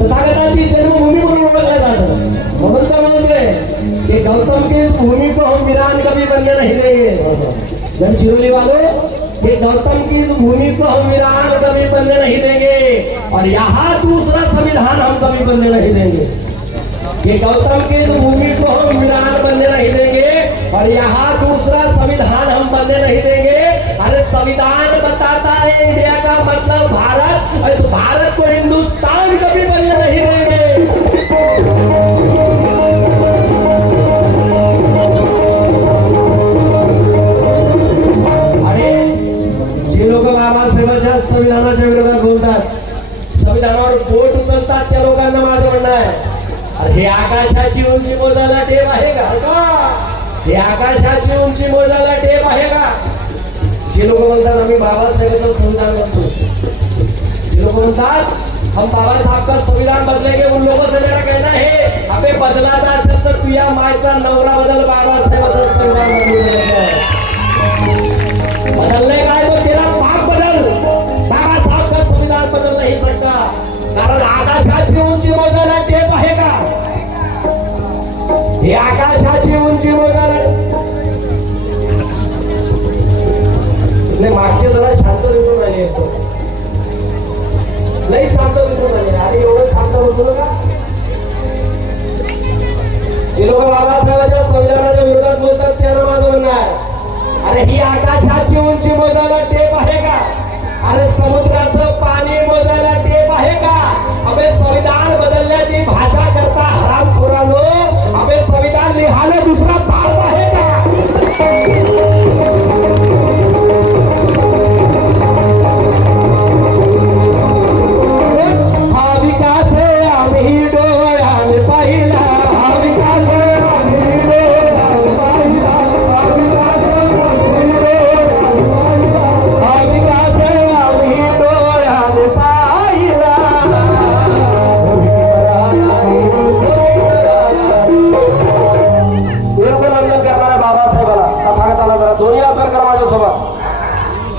तथागताची जन्मभूमी म्हणून ओळखलं जातं. म्हणून तर बोलतोय की गौतम की भूमि को हम वीरान कभी बनने नहीं देंगे. गडचिरोली वालों, ये गौतम की भूमि को हम वीरान कभी बनने नहीं देंगे और यहाँ दूसरा संविधान हम कभी बनने नहीं देंगे. ये गौतम की भूमि को हम वीरान बनने नहीं देंगे और यहाँ दूसरा संविधान हम बनने नहीं देंगे. अरे संविधान बताता है इंडिया का मतलब भारत, और इस भारत को हिंदुस्तान कभी बनने नहीं देंगे. लोक बाबासाहेबांच्या संविधानाच्या विरोधात बोलतात, संविधानावर बोट उचलतात, त्या लोकांना माझं म्हणणं आहे, अरे हे आकाशाची उंची मोजायला टेप आहे का? हे आकाशाची उंची मोजायला टेप आहे का? जे लोक म्हणतात आम्ही बाबासाहेबांचं संविधान बनतो, जे लोक म्हणतात हम बाबा साहब का संविधान बदलेंगे, उन लोगों से मेरा कहना है अबे बदलायचा असेल तर तुझ्या मायचा नवरा बदल, बाबासाहेबांचं संविधान बदलने का है तो तेरा पाप बदल. बाबा साहब का संविधान बदल नहीं सकता, कारण आकाशाची उंची मोजायला टेप आहे का? हे आकाशाची उंची मोजायला मागचे जरा शांत दिसून राहिले, लई शांत दिसून राहिले. अरे एवढं शांत बसलो का? जे लोक बाबासाहेबांच्या संविधानाच्या विरोधात बोलतात त्यांना माझं म्हणणं आहे, अरे ही आकाशाची उंची मोजायला टेप आहे का? अरे समुद्राचं पाणी मोजायला टेप आहे का? अबे संविधान बदलण्याची भाषा करता हरामखोरांनो, अबे संविधान लिहायला दुसरा पाप आहे का? हा विकास आम्ही डोळ्याने पाहिला, हा विकास आम्ही डोळ्याने पाहिला, दोन्ही हाथ वर करा माझ्यासोबत,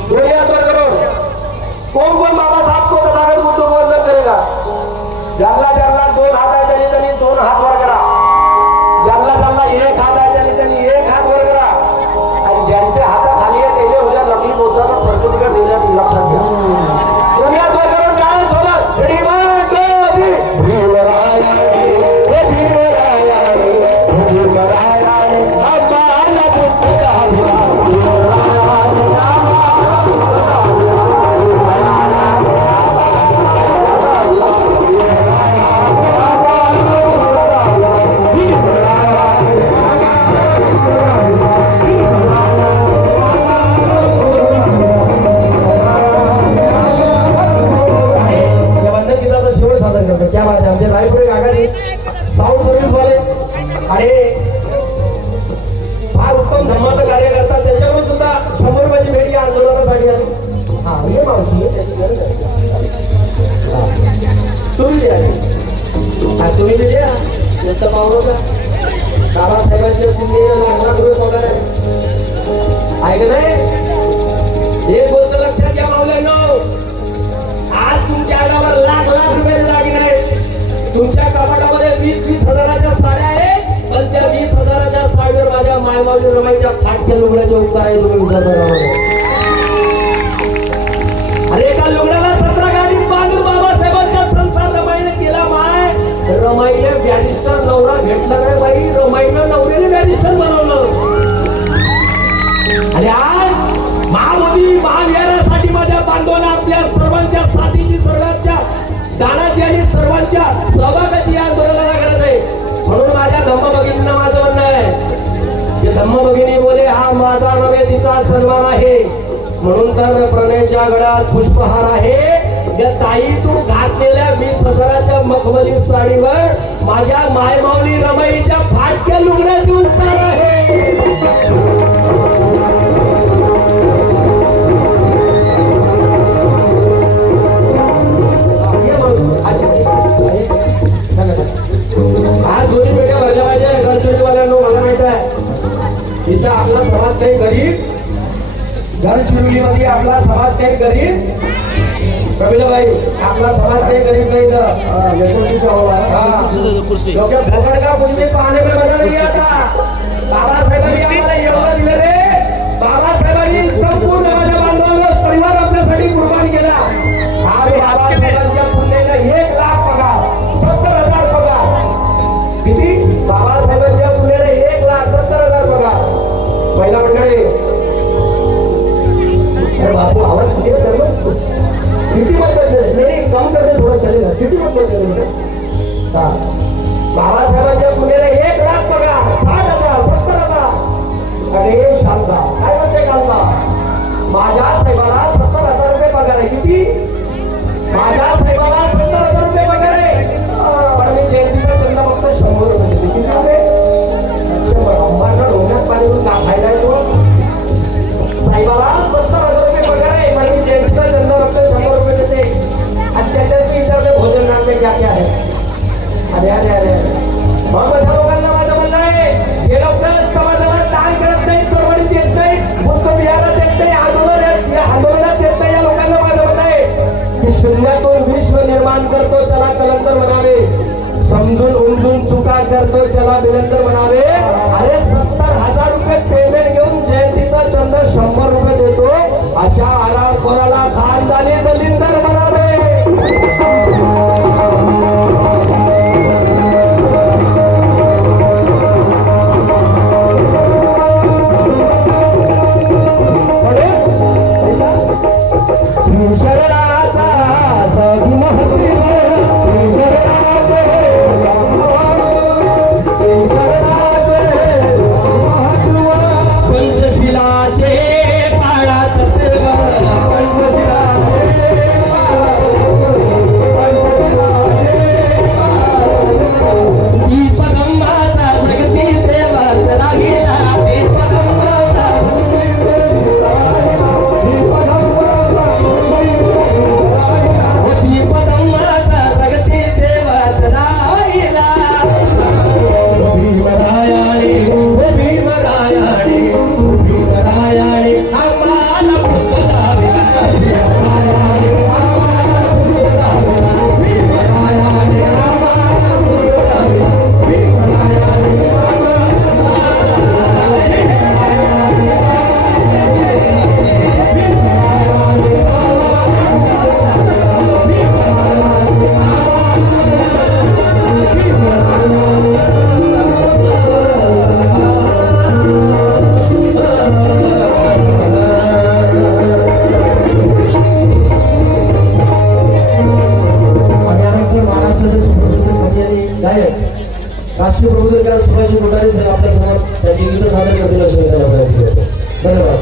दोन्ही हाथ वर करो. कोण कोण बाबा साहब को तथागत बुद्ध को वंदन करेगा? ज्यांना ज्यांना दोन हात आहे त्यांनी त्यांनी दोन हात वर करा. ज्यांना ज्यांना एक हात आहे त्यांनी त्यांनी एक हात वर करा. आणि ज्यांचे हात खाली आहे त्याने उद्या नकली बोलताना सर्टिफिकेट देण्यात लक्षात घ्या. दोन्ही हात वर करून टाळ्या सोबत क्या बात है. आमचे रायपुरे काकाजी साऊंड सर्व्हिस वाले अरे फार उत्तम धर्माचं कार्य करतात, त्याच्यावर सुद्धा 100 रुपयाची भेट या आंदोलनासाठी आली. हा ये मावशी त्याची गरज आहे, तुम्ही द्या, तुम्ही द्या नंतर पावलं बाबासाहेबांच्या पुण्य लाखलाख पगार आहे का नाही? हे गोष्ट लक्षात घ्या मावल्यांनो, आज तुमच्या अंगावर लाख लाख रुपये दागिने आहेत, तुमच्या कपाटामध्ये 20-20 हजाराच्या साड्या आहेत, पण त्या 20 हजाराच्या साडीवर माझ्या मायमावली रमाईच्या फाटक्या लुगड्याचे उपकार आहे. तुम्ही विचारता अरे एका लुगड्याला 17 गाडीत बांधून बाबासाहेबांचा संसार रमाईने केला. माय रमाईने बॅरिस्टर नवरा घेतला काय बाई? रमाईनं नवऱ्याने बॅरिस्टर बनवलं. आणि आज महामोदी महाविहारासाठी माझ्या बांधवांना आपल्या सर्वांच्या साथीची, सर्वांच्या दानाची आणि सर्वांच्या सहभागाची या आंदोलनाला गरज आहे. म्हणून माझ्या धम्म भगिनींना माझं म्हणणं आहे की धम्म भगिनी बोले हा माझा नव्हे तिचा सन्मान आहे. म्हणून तर प्रणयच्या गळ्यात पुष्पहार आहे. ताई तू घातलेल्या 20 हजाराच्या मखमली साडीवर माझ्या मायमाऊली रमाईच्या फाटक्या लुगड्याची उत्तर आहे. आज दोन्ही पेट्या भरल्या पाहिजे. गडचिरोलीवाल्यांनो मला माहित आहे इथं आपला समाज काही गरीब, गडचिरोलीमध्ये आपला समाज काही गरीब कपिलभाई आपला समाज काही गरीब नहीं था एकोणतीस लोग भोगड़ का कुछ भी पाने में मजा नहीं आता बाबा साहेबांनी आम्हाला एवढं दिलं रे बाबा साहेबांनी संपूर्ण माझ्या बांधवांना परिवार आपल्यासाठी कुर्बान केला आणि बाबा साहेबांच्या पुण्याला 1 लाख पगार 70,000 पगार किती बाबा साहेबांच्या पुण्याला 1,70,000 पगार पहिला मंडळी अरे बापू आवाज किती करतो सिटी मत नहीं कम करते थोड़ा चलेगा सिटी मत चलेगा हाँ बाबा साहेबांच्या पुण्याला 1 लाख पगार 60,000 70,000 अरे शांता काय म्हणते कांता माझ्या साहेबाला 70,000 रुपये पगार आहे किती माझ्या साहेबाला 70,000 रुपये पगार आहे पण मी जयंतीचा चंदा फक्त 100 रुपये देते किती रुपये 100 अंबाला डोंगरात पाणी का फायदा आहे तो साहेबाला 70,000 रुपये पगार आहे पण मी जयंतीचा चंदा फक्त 100 रुपये देते आणि त्याच्यात मी विचारते भोजन नाम क्या क्या है अरे अरे अरे मग अशा लोकांना माझं म्हणणं आहे जे लोक समाजाला दान करत नाही चळवळीत येत नाही मुक्त बिहारात येत नाही आंदोलनात येत नाही या लोकांना माझं म्हणणं आहे की शून्यातून विश्व निर्माण करतो त्याला कलंदर म्हणावे समजून उमजून चुका करतो त्याला बिलंदर म्हणावे अरे 70,000 रुपये पेमेंट घेऊन जयंतीचा चंद 100 रुपये देतो अशा आरामखोराला खानदानी दलिंदर म्हणावे राष्ट्रीय प्रबोधनकार सुभाष कोठारे सर आपल्या समोर त्यांची गीत सादर करतील अशी मी त्यांना विनंती करतो. धन्यवाद.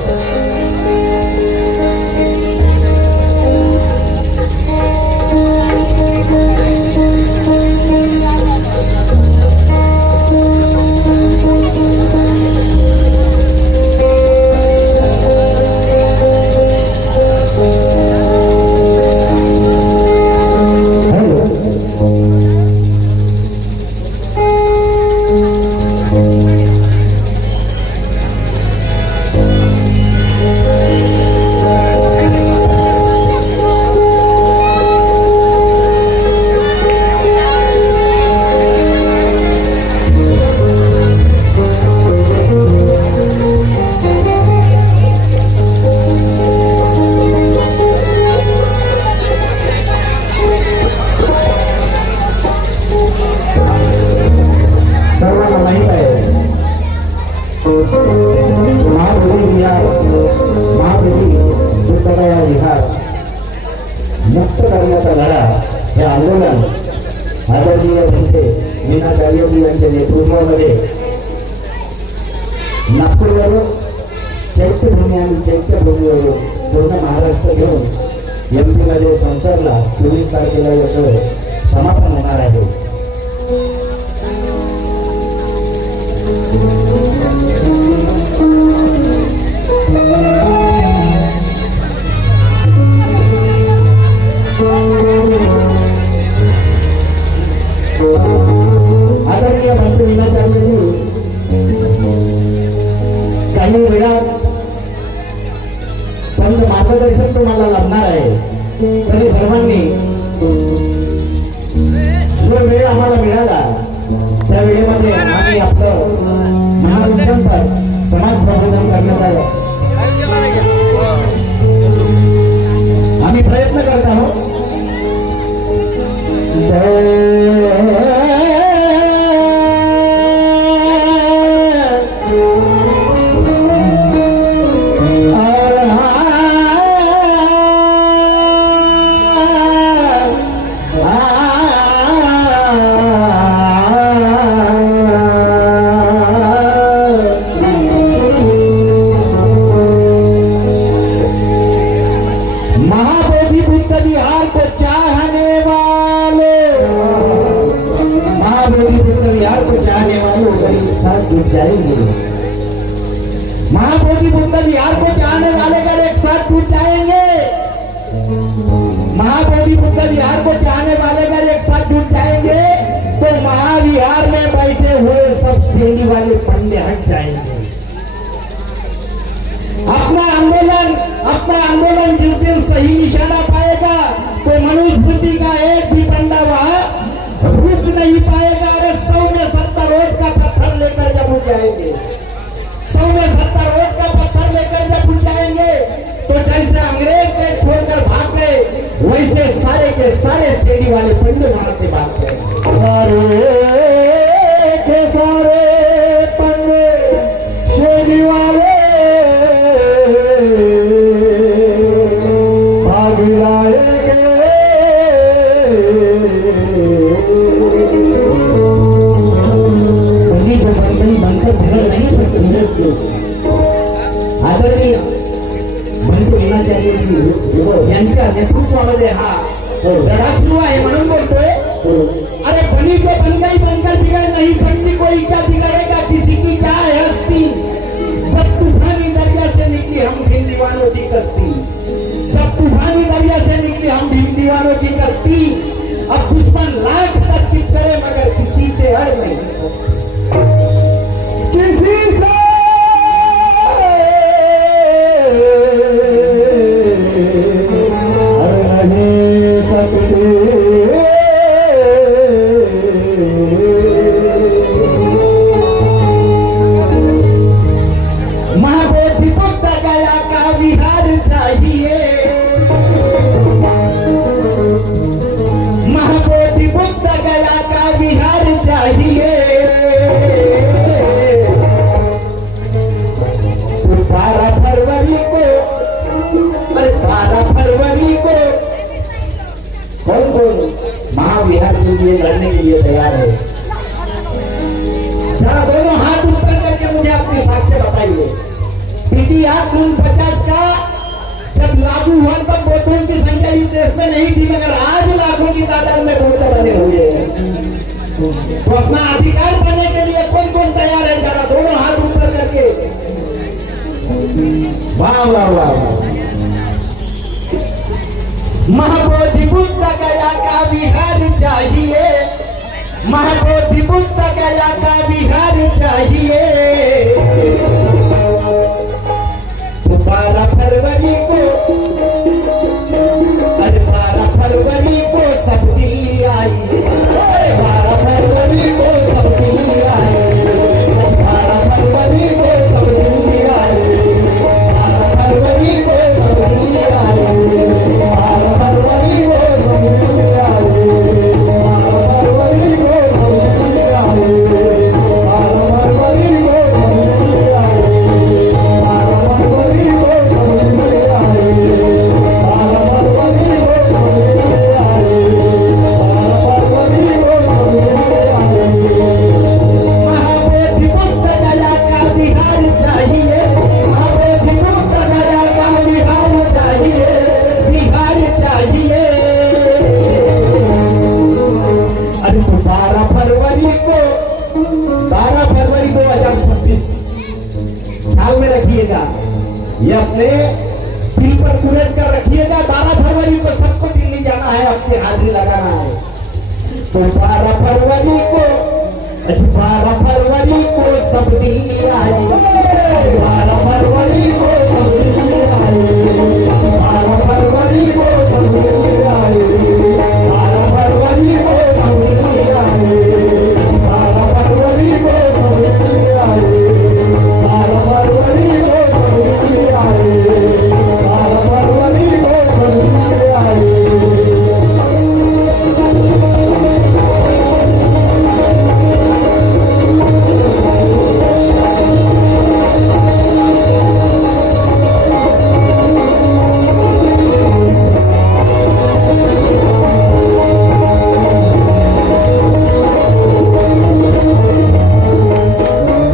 मुक्त करण्याचा लढा हे आंदोलन आदरणीय भंते मीना कालियोगी यांच्या नेतृत्वामध्ये नागपूरवरून चैत्यभूमी आणि चैत्यभूमीवरून पूर्ण महाराष्ट्र घेऊन MP मध्ये संसदला 24 तारखेला याचं समापन होणार आहे. आदरणीय मंत्री विनाचार्यजी काही वेळात त्यांचं मार्गदर्शन तुम्हाला लाभणार आहे. तरी सर्वांनी जो वेळ आम्हाला मिळाला त्या वेळेमध्ये आम्ही आपलं महाविद्यालय समाज प्रबोधन करण्यात आलं. आम्ही प्रयत्न करत आहोत. महाबोधि बुद्ध विहार को चाहने वाले अगर एक साथ जुट जाएंगे, महाबोधि बुद्ध विहार को चाहने वाले अगर एक साथ जुट जाएंगे तो महाविहार में बैठे हुए सब श्रेणी वाले पंडे हट जाएंगे. अपना आंदोलन जिस दिन सही निशाना पाएगा तो मनुष्य बुद्धि का एक भी पंडा वहां रुक नहीं पाएगा. अरे 100 में 70 रोज का पत्थर लेकर जब उठ जाएंगे, 100 में 70 रोज का पत्थर लेकर जब उठ जाएंगे तो जैसे अंग्रेज के छोड़कर भाग गए वैसे सारे के सारे श्रेणी वाले पंडे वहां से भाग गए. सारे के सारे पंडे श्रेणी वाले भाग जाएंगे. बनकर बिगड़ नहीं सकती. आदरणीय बंधू विनाचार्य जी यांच्या नेतृत्वामध्ये हा लढा सुरू आहे म्हणून बोलतोय. अरे बनी को बन गई बनकर बिगड़ नहीं सकती. कोई क्या बिगड़ेगा किसी की क्या है हस्ती. जब तूफानी दरिया से निकली हम भीम दीवानों की कश्ती. जब तूफानी दरिया से निकली हम भीम दीवानों की कश्ती. अब दुश्मन लाख तक करे मगर किसी से अड़ नहीं, किसी से अड़ नहीं सकते. महाबोधि बुद्ध गया का विहार चाहिए. महाबोधि बुद्ध गया का विहार चाहिए. 12 फरवरी को कौन महाविहार के लिए लड़ने के लिए तैयार है? जरा दोनों हाथ ऊपर करके मुझे अपने साक्ष्य बताइए. पीटी एक्ट 49 का जब लागू हुआ तब बौद्धों की संख्या इस देश में नहीं थी मगर आज लाखों की तादाद में बौद्ध बने हुए हैं. तो अपना अधिकार करने के लिए कौन कौन तैयार है? जरा दोनों हाथ ऊपर करके. वाह वाह वाह. महाबोधि बुद्ध गया का विहार चाहिए. महाबोधि बुद्ध गया का विहार चाहिए. 12 फरवरी को, अरे 12 फरवरी को सब दिल्ली आइए. 12 फरवरी को सब दिल्ली आइए. 12 फरवरी को सब दिल्ली आइए. 12 फरवरी को सब दिल्ली आइए. 12 फरवरी को सब दिल्ली आइए. 12 फरवरी को सब दिल्ली आइए. 12 फरवरी को सब दिल्ली आइए. 12 फरवरी को सब दिल्ली आइए. 12 फरवरी को सब दिल्ली आइए. 12 फरवरी को सब दिल्ली आइए. महाबोधि बुद्ध गया का विहार चाहिए. महाबोधि बुद्ध गया का विहार चाहिए. विहार चाहिए. अरे तो 12 फरवरी को 2026 ख्याल में रखिएगा. ये अपने दिल पर कुरेद कर रखिएगा. 12 फरवरी को सबको दिल्ली जाना है, अपनी हाजिरी लगाना है. तो 12 फरवरी को 12 फरवरी को सब दिल्ली आए. 12 फरवरी को सब दिल्ली आए. 12 फरवरी को समृद्धी आहे बारा परवरी हो समृद्धी आहे बारा परवरी हो समृद्धी आहे बारा परवरी हो समृद्धी आहे बारा परवरी हो समृद्धी आहे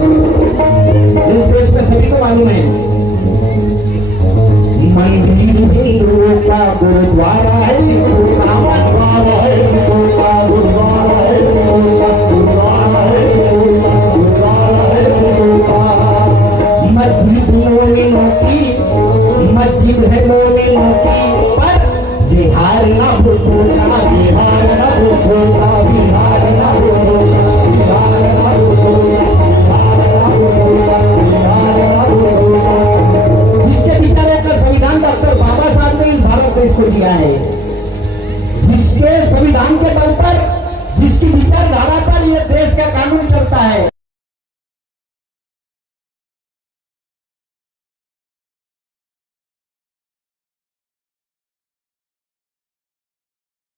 इस देश में सभी को मालूम है मंदिर हिंदुओं का गुरुद्वारा है सिखों का गुरुद्वारा है सिखों का गुरुद्वारा है सिखों का गुरुद्वारा है सिखों का गुरुद्वारा है सिखों का मस्जिद मोमिनों की मस्जिद है मोमिनों की पर बिहार ना भूलना बिहार ना भूलना बिहार ना भूलना बिहार ना भूलना जिसके भीतर एक संविधान डॉक्टर बाबा साहब ने इस भारत देश को दिया है जिसके संविधान के बल पर जिसकी विचारधारा पर यह देश का कानून चलता है।